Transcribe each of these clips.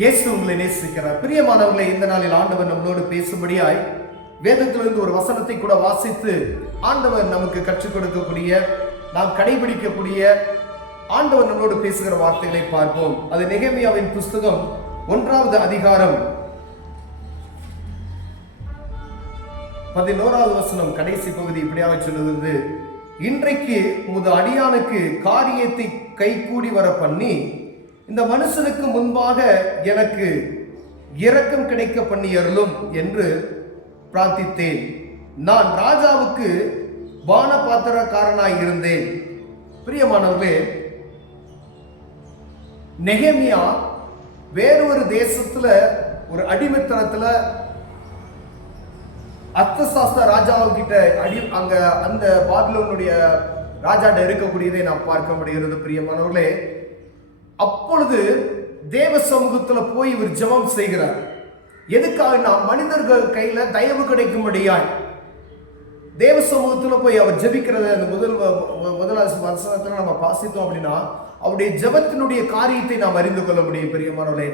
இயேசு உங்களை நேசிக்கிறார். பிரியமானவர்களை, இந்த நாளில் ஆண்டவர் நம்மளோடு பேசும்படியாய் வேதத்திலிருந்து ஒரு வசனத்தை கூட வாசித்து ஆண்டவர் நமக்கு கற்றுக் கொடுக்கக்கூடிய, நாம் கடைபிடிக்கக்கூடிய ஆண்டவர் நம்மளோடு பேசுகிற வார்த்தைகளை பார்ப்போம். அது நெகேமியாவின் புஸ்தகம் 1வது அதிகாரம் 11வது வசனம் கடைசி பகுதி இப்படியாக சொல்லுகிறது: இன்றைக்கு உமது அடியானுக்கு காரியத்தை கைகூடி வர பண்ணி இந்த மனுஷனுக்கு முன்பாக எனக்கு இரக்கம் கிடைக்க பண்ணியருளும் என்று பிரார்த்தித்தேன். நான் ராஜாவுக்கு பானபாத்திரக்காரனாய் இருந்தேன். பிரியமானவர்களே, நெகேமியா வேறொரு தேசத்துல ஒரு அடிமைத்தனத்துல அர்த்தசாஸ்திர ராஜாவுக்கிட்ட அங்க அந்த பாபிலோனுடைய ராஜாட்ட இருக்கக்கூடியதை நாம் பார்க்க முடிகிறது. பிரியமானவர்களே, அப்பொழுது தேவ சமூகத்துல போய் இவர் ஜெபம் செய்கிறார். எதுக்காக? நாம் மனிதர்கள் கையில தயவு கிடைக்கும்படியாய் தேவ சமூகத்துல போய் அவர் ஜெபிக்கிறத அந்த முதலாவது வசனத்துல நம்ம வாசித்தோம் அப்படின்னா அவருடைய ஜெபத்தினுடைய காரியத்தை நாம் அறிந்து கொள்ள முடியும். பிரியமானவர்களே,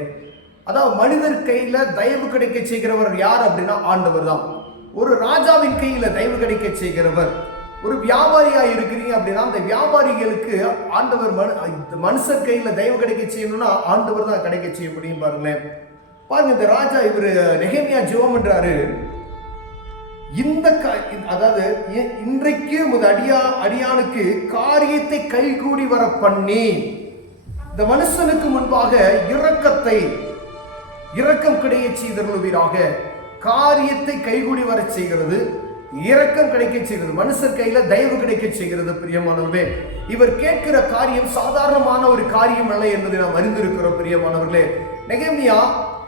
அதாவது மனிதர் கையில தயவு கிடைக்க செய்கிறவர் யார் அப்படின்னா ஆண்டவர் தான். ஒரு ராஜாவின் கையில தயவு கிடைக்க செய்கிறவர். ஒரு வியாபாரியா இருக்கிறீங்க அப்படின்னா அந்த வியாபாரிகளுக்கு ஆண்டவர் மனுஷர் கையில தயவு கிடைக்க செய்யணும்னா ஆண்டவர் தான் கிடைக்க செய்ய முடியும். பாருங்களேன், பாருங்க, இந்த ராஜா இவரு நெகேமியா ஜெபம் பண்றாரு. அதாவது இன்றைக்கு உமது அடியானுக்கு காரியத்தை கைகூடி வர பண்ணி இந்த மனுஷனுக்கு முன்பாக இரக்கம் கிடைக்க செய்தருளுவீராக. காரியத்தை கைகூடி வர செய்கிறது, இரக்கம் கிடைக்க செய்கிறது, மனுஷர் கையில தயவு கிடைக்க செய்கிறது. பிரியமானவர்களே, இவர் கேட்கிற காரியம் சாதாரணமான ஒரு காரியம் அல்ல என்பதை நாம் அறிந்திருக்கிறோம். பிரியமானவர்களே, நெகேமியா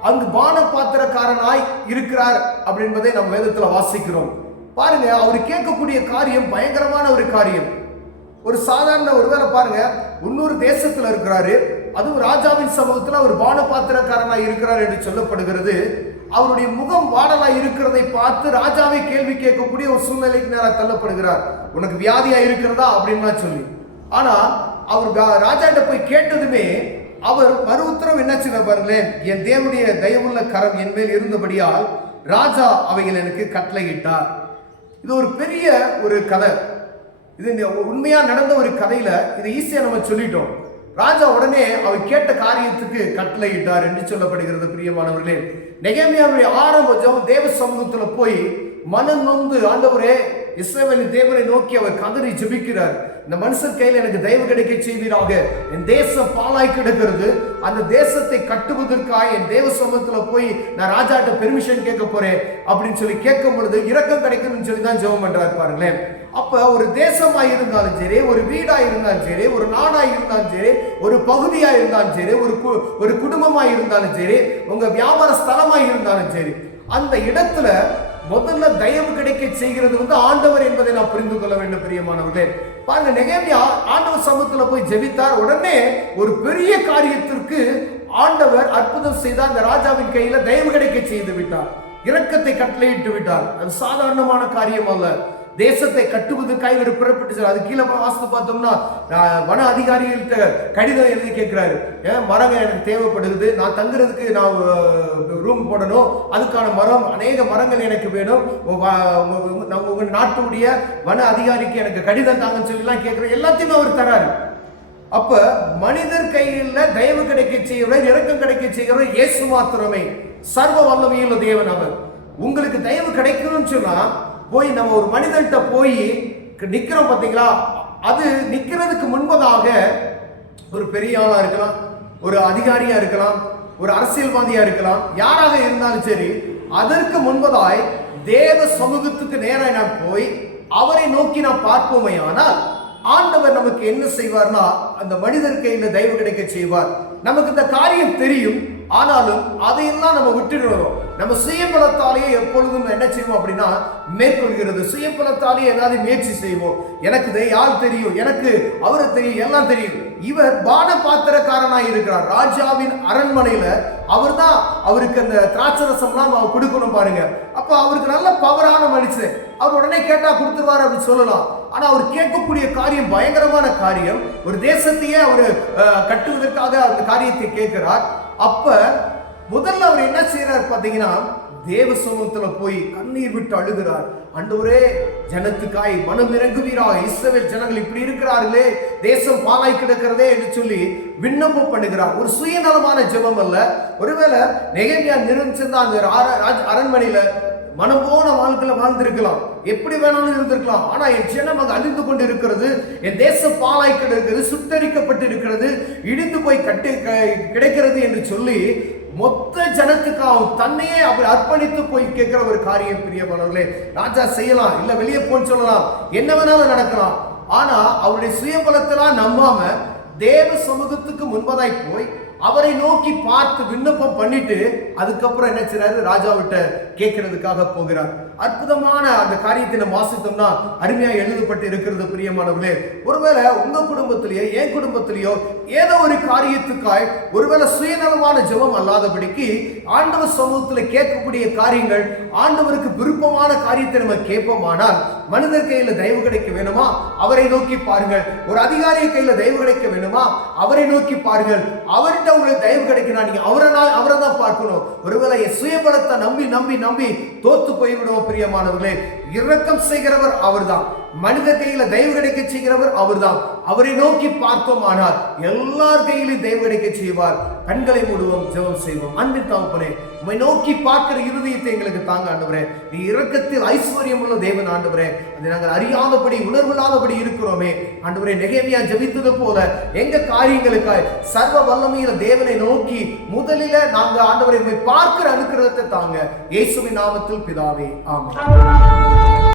அங்கு பானபாத்திரக்காரனாய் இருக்கிறார் அப்படின்பதை நாம் வேதத்துல வாசிக்கிறோம். பாருங்க, அவர் கேட்கக்கூடிய காரியம் பயங்கரமான ஒரு காரியம். ஒரு சாதாரண ஒருவேளை பாருங்க, இன்னொரு தேசத்துல இருக்கிறாரு, அதுவும் ராஜாவின் சமூகத்துல அவர் பானபாத்திரக்காரனாய் இருக்கிறார் என்று சொல்லப்படுகிறது. அவருடைய முகம் வாடலாய் இருக்கிறதை பார்த்து ராஜாவை கேள்வி கேட்கக்கூடிய ஒரு சூழ்நிலைக்கு நேராக தள்ளப்படுகிறார். உனக்கு வியாதியா இருக்கிறதா அப்படின்னா சொல்லி. ஆனா அவர் ராஜாட்ட போய் கேட்டதுமே அவர் மறு உத்தரவு என்ன செய்ய பாருங்களேன்: என் தேவனுடைய தயவுள்ள கரம் என் மேல் இருந்தபடியால் ராஜா அவைகள் எனக்கு கட்டளையிட்டார். இது ஒரு பெரிய ஒரு கதை. இது உண்மையா நடந்த ஒரு கதையில இதை ஈஸியா நம்ம சொல்லிட்டோம். ராஜா உடனே அவர் கேட்ட காரியத்துக்கு கட்டளையிட்டார் என்று சொல்லப்படுகிறது. பிரியமானவர்களே, நெகேமியாவுடைய ஆரம்ப தேவ சமூகத்துல போய் மனம் நொந்து, ஆண்டவரே இஸ்ரவேலின் தேவனை நோக்கி அவர் கதறி ஜெபிக்கிறார். இந்த மனுஷர் கையில் எனக்கு தயவு கிடைக்க செய்வீராக. என் தேசம் பாலாய் கிடக்கிறது, அந்த தேசத்தை கட்டுவதற்காக என் தேவ சமூகத்துல போய் நான் ராஜாட்ட பெர்மிஷன் கேட்க போறேன் அப்படின்னு சொல்லி கேட்கும் பொழுது இரக்கம் கிடைக்கணும்னு சொல்லி தான் ஜெபம் பண்றாரு. பாருங்களேன், அப்ப ஒரு தேசமாய் இருந்தாலும் சரி, ஒரு வீடா இருந்தாலும் சரி, ஒரு நாடாய் இருந்தாலும் சரி, ஒரு பகுதியா இருந்தாலும் சரி, ஒரு குடும்பமாய் இருந்தாலும் சரி, உங்க வியாபார ஸ்தலமாய் இருந்தாலும் சரி, அந்த இடத்துல முதல்ல தயவு கிடைக்க செய்கிறது ஆண்டவர் என்பதை நான் புரிந்து கொள்ள வேண்டும். பிரியமானவர்களே, பாருங்க, நெகேமியா ஆண்டவர் சமூகத்துல போய் ஜெபித்தார். உடனே ஒரு பெரிய காரியத்திற்கு ஆண்டவர் அற்புதம் செய்தார். அந்த ராஜாவின் கையில தயவு கிடைக்க செய்து விட்டார், இரக்கத்தை கட்டளையிட்டு விட்டார். அது சாதாரணமான காரியம் அல்ல. தேசத்தை கட்டுவதற்காக இவர் புறப்பட்டு, அது கீழே வாசித்து பார்த்தோம்னா வன அதிகாரிகள்கிட்ட கடிதம் எழுதி கேட்கிறாரு. மரங்கள் எனக்கு தேவைப்படுது, நான் தங்குறதுக்கு நான் ரூம் போடணும், அதுக்கான அநேக மரங்கள் எனக்கு வேணும், உங்க நாட்டுடைய வன அதிகாரிக்கு எனக்கு கடிதம் தாங்கன்னு சொல்லி கேட்கிற எல்லாத்தையுமே அவர் தராரு. அப்ப மனிதர் கையில் தயவு கிடைக்க செய்கிறவர், இரக்கம் கிடைக்க செய்கிறவர் இயேசு மாத்திரமே. சர்வ வல்லமையுள்ள தேவன் அவர். உங்களுக்கு தயவு கிடைக்கணும்னு சொன்னா போய் நம்ம ஒரு மனிதர்கிட்ட போய் நிக்கிறோம் பார்த்தீங்களா, அது நிக்கிறதுக்கு முன்பதாக ஒரு பெரிய ஆளா இருக்கலாம், ஒரு அதிகாரியா இருக்கலாம், ஒரு அரசியல்வாதியா இருக்கலாம், யாராக இருந்தாலும் சரி, அதற்கு முன்பதாய் தேவ சமூகத்துக்கு நேராக நான் போய் அவரை நோக்கி நான் பார்ப்போமே. ஆனால் ஆண்டவர் நமக்கு என்ன செய்வார்னா அந்த மனிதர் கையில தயவு கிடைக்க செய்வார். நமக்கு இந்த காரியம் தெரியும், ஆனாலும் அதையெல்லாம் நம்ம விட்டுடுறோம். நம்ம சுயபலத்தாலேயே எப்பொழுதும் என்ன செய்வோம் அப்படின்னா மேற்கொள்கிறது. சுயபலத்தாலேயே ஏதாவது முயற்சி செய்வோம். எனக்கு யார் தெரியும், எனக்கு அவரை தெரியும், எல்லாம் தெரியும். இவர் பானபாத்திரக்காரனாய் இருக்கிறார். ராஜாவின் அரண்மனையில அவர் தான் அவருக்கு அந்த திராட்சரசம்லாம் அவர் கொடுக்கணும். பாருங்க, அப்ப அவருக்கு நல்ல பவரான மனுஷன். அவர் உடனே கேட்டா கொடுத்துருவார் அப்படின்னு சொல்லலாம். ஆனா அவர் கேட்கக்கூடிய காரியம் பயங்கரமான காரியம். ஒரு தேசத்தையே அவர் கட்டுவதற்காக அந்த காரியத்தை கேட்கிறார். அப்ப முதல்ல அவர் என்ன செய்யறார் பாத்தீங்கன்னா, தேவ சமூகத்துல போய் கண்ணீர் விட்டு அழுகிறார். ஆண்டவரே, ஜனத்துக்காய் மனம் இறங்குவீராக, இஸ்ரவேல் ஜனங்கள் இப்படி இருக்கிறார்களே, தேசம் பாழாய் கிடக்கிறதே என்று சொல்லி விண்ணப்பம் பண்ணுகிறார். ஒரு சுயநலமான ஜெபம் அல்ல. ஒருவேளை நெகேமியா நிரம்பிச்சிருந்தா அந்த அரண்மனையில மனம் போன வாழ்க்கையில வாழ்ந்திருக்கலாம், எப்படி வேணாலும் இருந்திருக்கலாம். ஆனா என் ஜனம் அங்கு அழிந்து கொண்டு இருக்கிறது, என் தேசம் பாழாய் கிடக்கிறது, சுட்டரிக்கப்பட்டு இருக்கிறது, இடிந்து போய் கிடைக்கிறது என்று சொல்லி மொத்த ஜனத்துக்காக தன்னையே அவர் அர்ப்பணித்து போய் கேட்கிற ஒரு காரியம் பிரியமானவர்களே. ராஜா செய்யலாம், இல்ல வெளியே போன்னு சொல்லலாம், என்ன வேணாலும் நடக்கலாம். ஆனா அவருடைய சுயபலத்தெல்லாம் நம்பாம தேவ சமூகத்துக்கு முன்பதாய் போய் அவரை நோக்கி பார்த்து விண்ணப்பம் பண்ணிட்டு அதுக்கப்புறம் என்ன செய்றாரு, ராஜாவிட்ட கேட்கறதுக்காக போகிறார். அற்புதமான அந்த காரியத்தை நம்ம வாசித்தோம்னா அருமையா எழுதப்பட்டு இருக்கிறது பிரியமானவர்களே. ஒருவேளை உங்க குடும்பத்திலேயோ என் குடும்பத்திலேயோ ஏதோ ஒரு காரியத்துக்காய் ஒருவேளை சுயநலமான ஜெபம் அல்லாதபடிக்கு ஆண்டவர் சமூகத்துல கேட்கக்கூடிய காரியங்கள், ஆண்டவருக்கு விருப்பமான காரியத்தை நம்ம கேட்போமானால், மனிதர் கையில தயவு கிடைக்க வேணுமா, அவரை நோக்கி பாருங்கள். ஒரு அதிகாரிய கையில தயவு கிடைக்க வேணுமா, அவரை நோக்கி பாருங்கள். அவர்கிட்ட உங்களுக்கு தயவு கிடைக்கணும், நீங்க அவரை தான் பார்க்கணும். ஒருவேளை சுயபலத்தை நம்பி நம்பி நம்பி தோத்து போய்விடுவோம் பிரியமானவர்களே. இரக்கம் செய்கிறவர் அவர்தான், மனித கையில தயவு கிடைக்க செய்கிறவர் அவர்தான். அவரை நோக்கி பார்த்தோமானால் எல்லார் கையிலும் தயவு கிடைக்க செய்வார். கண்களை மூடுவோம், ஜெபம் செய்வோம். அன்பின் தகப்பனே, உம்மை நோக்கி பார்க்கிற இருதயத்தை எங்களுக்கு தாங்க ஆண்டவரே. நீ இரக்கத்தில் ஐஸ்வர்யம் உள்ள தேவன் ஆண்டவரே. அதை நாங்கள் அறியாதபடி உணர்வில்லாதபடி இருக்கிறோமே ஆண்டவரே. நெகேமியா ஜெபித்தது போல எங்க காரியங்களுக்காய் சர்வ வல்லமையில தேவனை நோக்கி முதலில நாங்க ஆண்டவரை உம்மை பார்க்கிற அனுக்கிரகத்தை தாங்க. இயேசுவின் நாமத்தில் பிதாவே, ஆமென்.